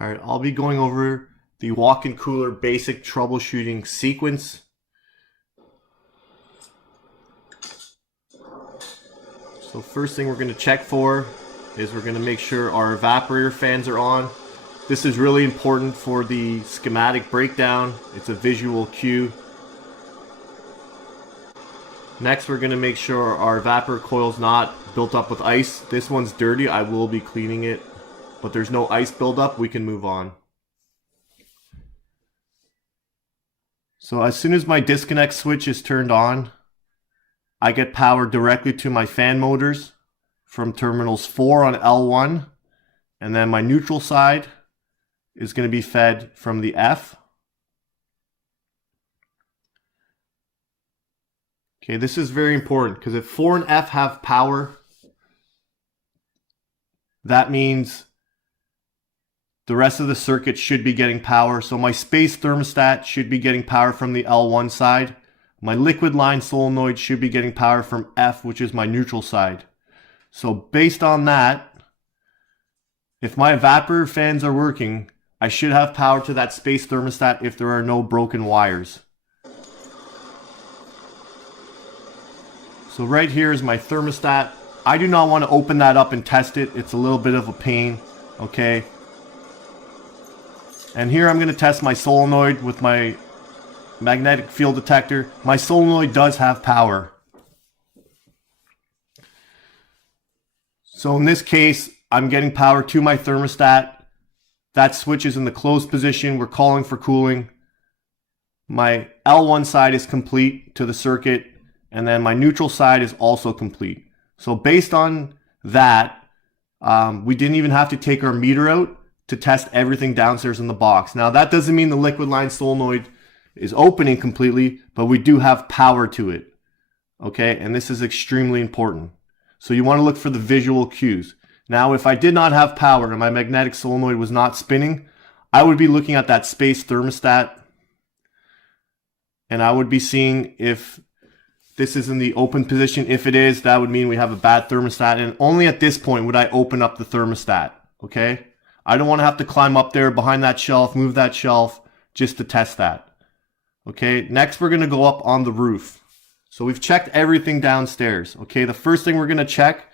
All right, I'll be going over the walk-in cooler basic troubleshooting sequence. So first thing we're going to check for is we're going to make sure our evaporator fans are on. This is really important for the schematic breakdown. It's a visual cue. Next, we're going to make sure our evaporator coil is not built up with ice. This one's dirty. I will be cleaning it, but there's no ice buildup. We can move on. So as soon as my disconnect switch is turned on, I get power directly to my fan motors from terminals 4 on L1, and then my neutral side is going to be fed from the F. Okay, this is very important because if 4 and F have power, that means the rest of the circuit should be getting power. So my space thermostat should be getting power from the L1 side. My liquid line solenoid should be getting power from F, which is my neutral side. So based on that, if my evaporator fans are working, I should have power to that space thermostat if there are no broken wires. So right here is my thermostat. I do not want to open that up and test it. It's a little bit of a pain, okay? And here I'm going to test my solenoid with my magnetic field detector. My solenoid does have power. So in this case, I'm getting power to my thermostat. That switch is in the closed position. We're calling for cooling. My L1 side is complete to the circuit, and then my neutral side is also complete. So based on that, we didn't even have to take our meter out to test everything downstairs in the box. Now that doesn't mean the liquid line solenoid is opening completely, but we do have power to it. Okay, and this is extremely important. So you want to look for the visual cues. Now if I did not have power and my magnetic solenoid was not spinning, I would be looking at that space thermostat and I would be seeing if this is in the open position. If it is, that would mean we have a bad thermostat, and only at this point would I open up the thermostat. Okay, I don't want to have to climb up there behind that shelf, move that shelf just to test that. Okay, next we're going to go up on the roof. So we've checked everything downstairs. Okay, the first thing we're going to check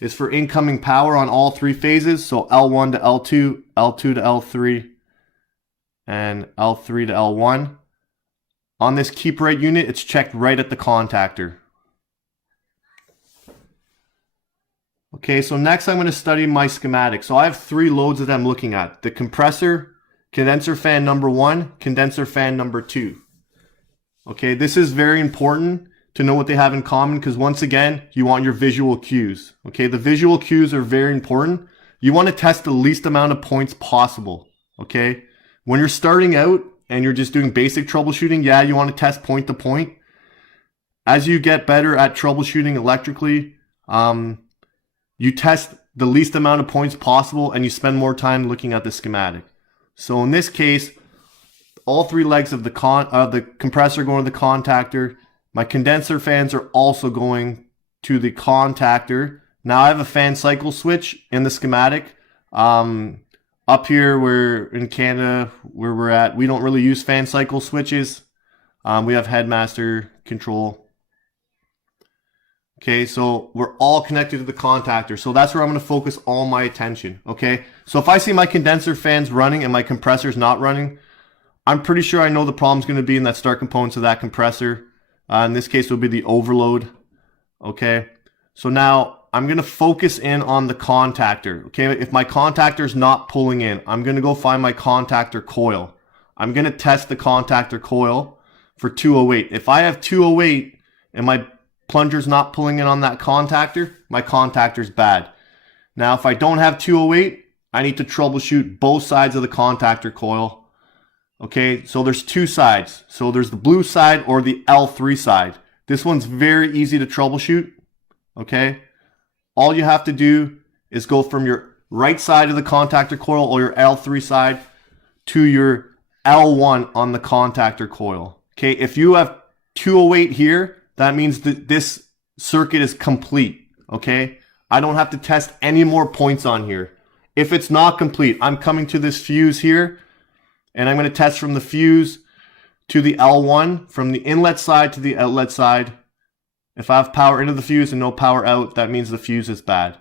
is for incoming power on all 3 phases. So L1 to L2, L2 to L3, and L3 to L1. On this keep right unit, it's checked right at the contactor. Okay, so next I'm going to study my schematic. So I have 3 loads that I'm looking at. The compressor, condenser fan number 1, condenser fan number 2. Okay, this is very important to know what they have in common because once again, you want your visual cues. Okay, the visual cues are very important. You want to test the least amount of points possible. Okay, when you're starting out and you're just doing basic troubleshooting, yeah, you want to test point to point. As you get better at troubleshooting electrically, you test the least amount of points possible and you spend more time looking at the schematic. So in this case, all 3 legs of the compressor going to the contactor. My condenser fans are also going to the contactor. Now I have a fan cycle switch in the schematic. Up here, we're in Canada, where we're at, we don't really use fan cycle switches. We have headmaster control. Okay, so we're all connected to the contactor. So that's where I'm going to focus all my attention. Okay, so if I see my condenser fans running and my compressor's not running, I'm pretty sure I know the problem's going to be in that start components of that compressor. In this case, it will be the overload. Okay, so now I'm going to focus in on the contactor. Okay, if my contactor is not pulling in, I'm going to go find my contactor coil. I'm going to test the contactor coil for 208. If I have 208 and my plunger's not pulling in on that contactor, my contactor's bad. Now, if I don't have 208, I need to troubleshoot both sides of the contactor coil. Okay, so there's 2 sides. So there's the blue side or the L3 side. This one's very easy to troubleshoot. Okay, all you have to do is go from your right side of the contactor coil or your L3 side to your L1 on the contactor coil. Okay, if you have 208 here, that means that this circuit is complete. Okay, I don't have to test any more points on here. If it's not complete, I'm coming to this fuse here, and I'm going to test from the fuse to the L1, from the inlet side to the outlet side. If I have power into the fuse and no power out, that means the fuse is bad.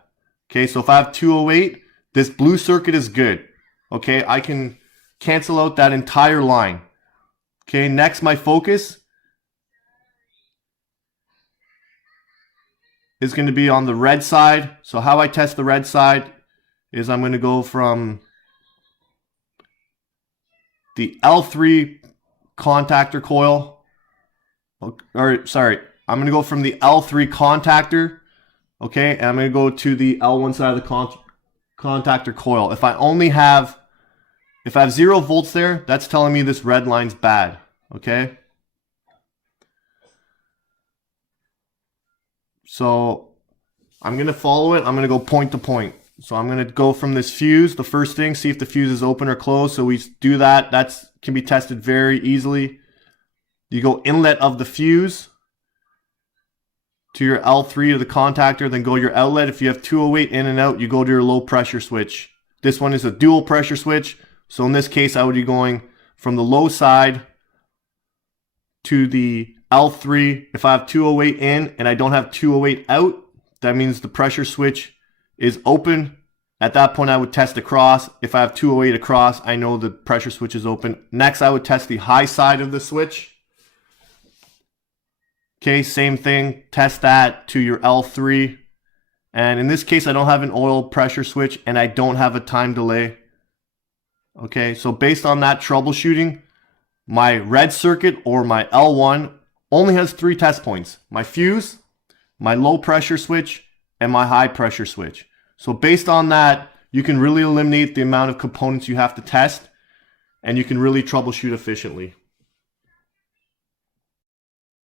Okay, so if I have 208, this blue circuit is good. Okay, I can cancel out that entire line. Okay, next my focus is going to be on the red side. So how I test the red side is I'm going to go from the L3 contactor coil, or sorry, I'm going to go from the L3 contactor, okay, and I'm going to go to the L1 side of the contactor coil. If I have 0 volts there, that's telling me this red line's bad, okay? So I'm going to follow it. I'm going to go point to point. So I'm going to go from this fuse, the first thing, see if the fuse is open or closed. So we do that. That can be tested very easily. You go inlet of the fuse to your L3 to the contactor, then go your outlet. If you have 208 in and out, you go to your low pressure switch. This one is a dual pressure switch. So in this case, I would be going from the low side to the L3. If I have 208 in and I don't have 208 out, that means the pressure switch is open. At that point, I would test across. If I have 208 across, I know the pressure switch is open. Next, I would test the high side of the switch. Okay, same thing. Test that to your L3. And in this case, I don't have an oil pressure switch and I don't have a time delay. Okay, so based on that troubleshooting, my red circuit or my L1 only has 3 test points. My fuse, my low pressure switch, and my high pressure switch. So based on that, you can really eliminate the amount of components you have to test, and you can really troubleshoot efficiently.